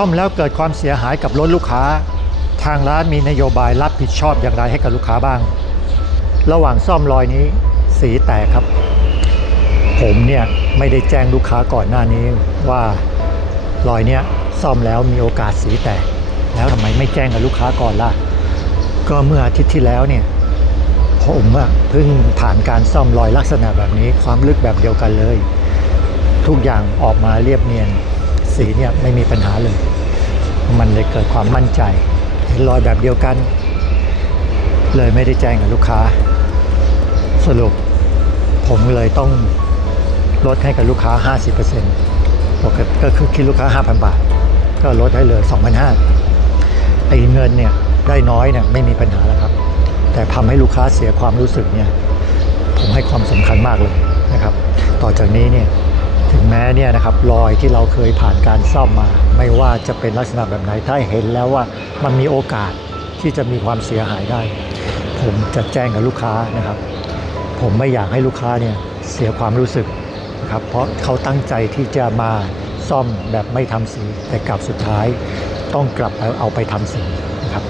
ซ่อมแล้วเกิดความเสียหายกับรถลูกค้า ทางร้านมีนโยบายรับผิดชอบอย่างไรให้กับลูกค้าบ้าง ระหว่างซ่อมรอยนี้ สีแตกครับ ผมเนี่ยไม่ได้แจ้งลูกค้าก่อนหน้านี้ว่ารอยเนี้ยซ่อมแล้วมีโอกาสสีแตก แล้วทำไมไม่แจ้งกับลูกค้าก่อนล่ะ ก็เมื่ออาทิตย์ที่แล้วเนี่ยผมอะเพิ่งผ่านการซ่อมรอยลักษณะแบบนี้ความลึกแบบเดียวกันเลย ทุกอย่างออกมาเรียบเนียน สีเนี่ยไม่มีปัญหาเลย มันเลยเกิดความมั่นใจเห็นรอยแบบเดียวกัน เลยไม่ได้แจ้งกับลูกค้า สรุปผมเลยต้องลดให้กับลูกค้า 50%ปกติก็คือคิดลูกค้า 5,000 บาท ก็ลดให้เลย2,500ไอ้เงินเนี่ยได้น้อยเนี่ยไม่มีปัญหาแล้วครับ แต่ทำให้ลูกค้าเสียความรู้สึกเนี่ยผมให้ความสำคัญมากเลยนะครับ ต่อจากนี้เนี่ย ถึงแม้เนี่ยนะครับรอยที่เราเคยผ่านการซ่อมมา ไม่ว่าจะเป็นลักษณะแบบไหนถ้าเห็นแล้วว่ามันมีโอกาสที่จะมีความเสียหายได้ ผมจะแจ้งกับลูกค้านะครับ ผมไม่อยากให้ลูกค้าเนี่ยเสียความรู้สึกนะครับเพราะเขาตั้งใจที่จะมาซ่อมแบบไม่ทำสีแต่กลับสุดท้าย ต้องกลับเอาไปทำสีนะครับ